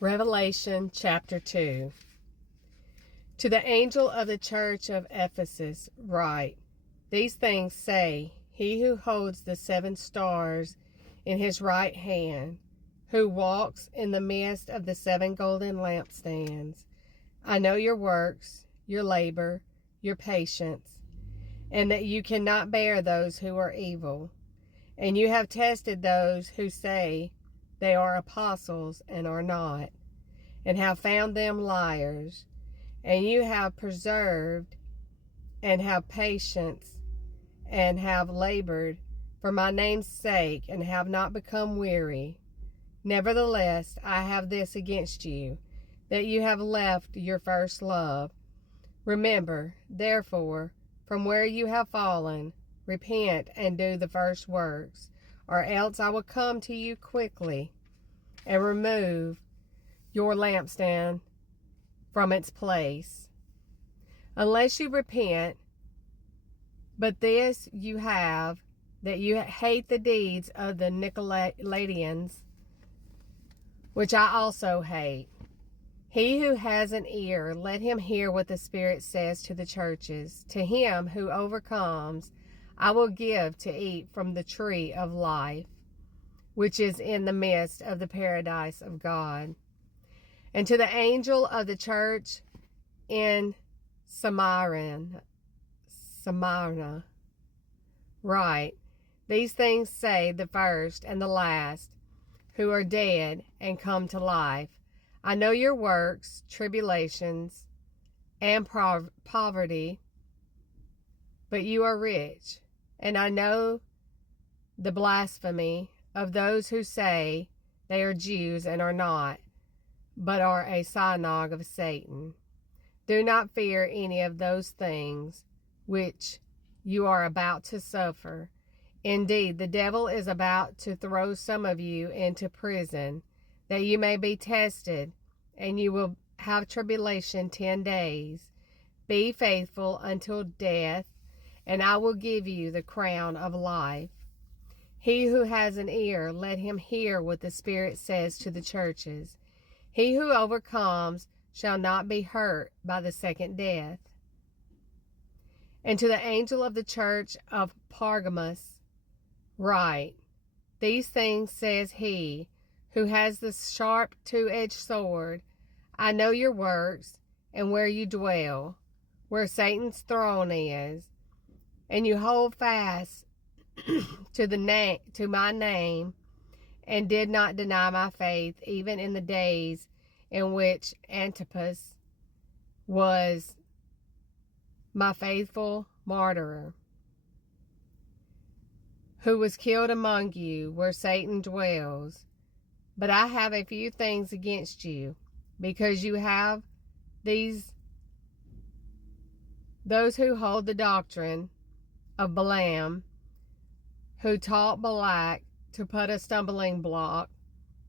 Revelation chapter 2. To the angel of the church of Ephesus write, These things say he who holds the 7 stars in his right hand, who walks in the midst of the 7 golden lampstands. I know your works, your labor, your patience, and that you cannot bear those who are evil. And you have tested those who say they are apostles and are not, and have found them liars. And you have persevered and have patience and have labored for my name's sake and have not become weary. Nevertheless, I have this against you, that you have left your first love. Remember, therefore, from where you have fallen, repent and do the first works, or else I will come to you quickly and remove your lampstand from its place, unless you repent. But this you have, that you hate the deeds of the Nicolaitans, which I also hate. He who has an ear, let him hear what the Spirit says to the churches. To him who overcomes, I will give to eat from the tree of life, which is in the midst of the paradise of God. And to the angel of the church in Smyrna, write, These things say the first and the last, who are dead and come to life. I know your works, tribulations, and poverty, but you are rich. And I know the blasphemy of those who say they are Jews and are not, but are a synagogue of Satan. Do not fear any of those things which you are about to suffer. Indeed, the devil is about to throw some of you into prison, that you may be tested, and you will have tribulation 10 days. Be faithful until death, and I will give you the crown of life. He who has an ear, let him hear what the Spirit says to the churches. He who overcomes shall not be hurt by the second death. And to the angel of the church of Pergamos write, These things says he who has the sharp 2-edged sword. I know your works, and where you dwell, where Satan's throne is, and you hold fast to my name, and did not deny my faith, even in the days in which Antipas was my faithful martyr, who was killed among you, where Satan dwells. But I have a few things against you, because you have those who hold the doctrine of Balaam, who taught Balak to put a stumbling block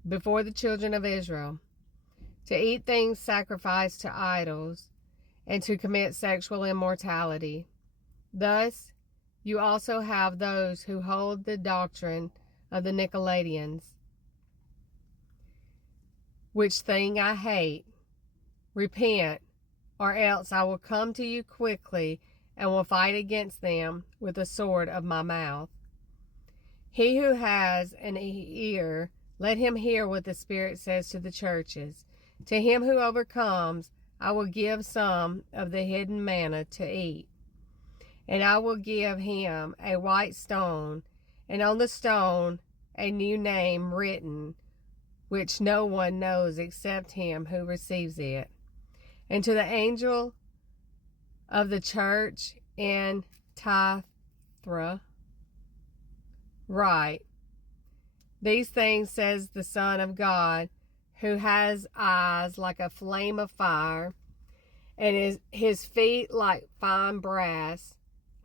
before the children of Israel, to eat things sacrificed to idols, and to commit sexual immorality. Thus, you also have those who hold the doctrine of the Nicolaitans, which thing I hate. Repent, or else I will come to you quickly and will fight against them with the sword of my mouth. He who has an ear, let him hear what the Spirit says to the churches. To him who overcomes, I will give some of the hidden manna to eat. And I will give him a white stone, and on the stone a new name written, which no one knows except him who receives it. And to the angel of the church in Thyatira write, These things says the Son of God, who has eyes like a flame of fire, and his feet like fine brass.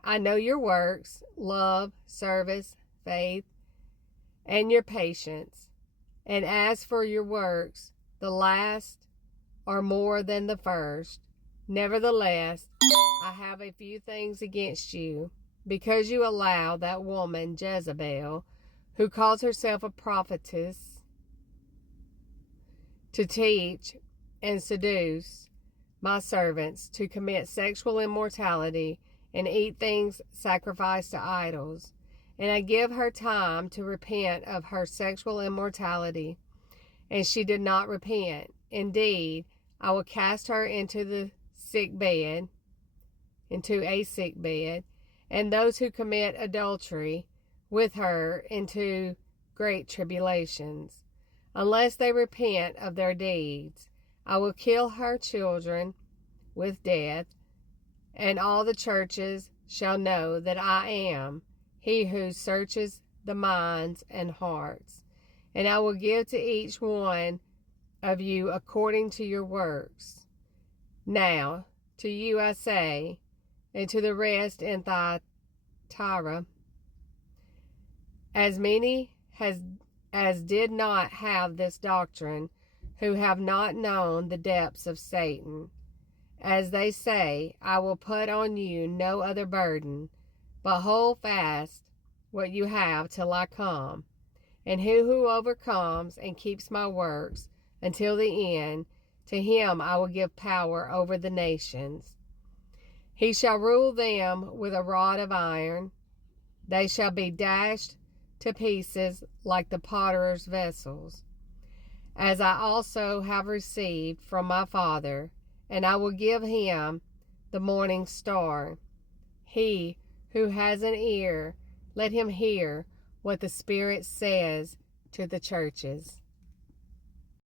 I know your works, love, service, faith, and your patience. And as for your works, the last are more than the first. Nevertheless, I have a few things against you, because you allow that woman Jezebel, who calls herself a prophetess, to teach and seduce my servants to commit sexual immorality and eat things sacrificed to idols. And I give her time to repent of her sexual immorality, and she did not repent. Indeed, I will cast her into a sick bed, and those who commit adultery with her into great tribulations. Unless they repent of their deeds, I will kill her children with death, and all the churches shall know that I am he who searches the minds and hearts. And I will give to each one of you according to your works. Now, to you I say, and to the rest in Thyatira, as many as did not have this doctrine, who have not known the depths of Satan, as they say, I will put on you no other burden, but hold fast what you have till I come. And he who overcomes and keeps my works until the end, to him I will give power over the nations. He shall rule them with a rod of iron. They shall be dashed to pieces like the potter's vessels, as I also have received from my Father, and I will give him the morning star. He who has an ear, let him hear what the Spirit says to the churches.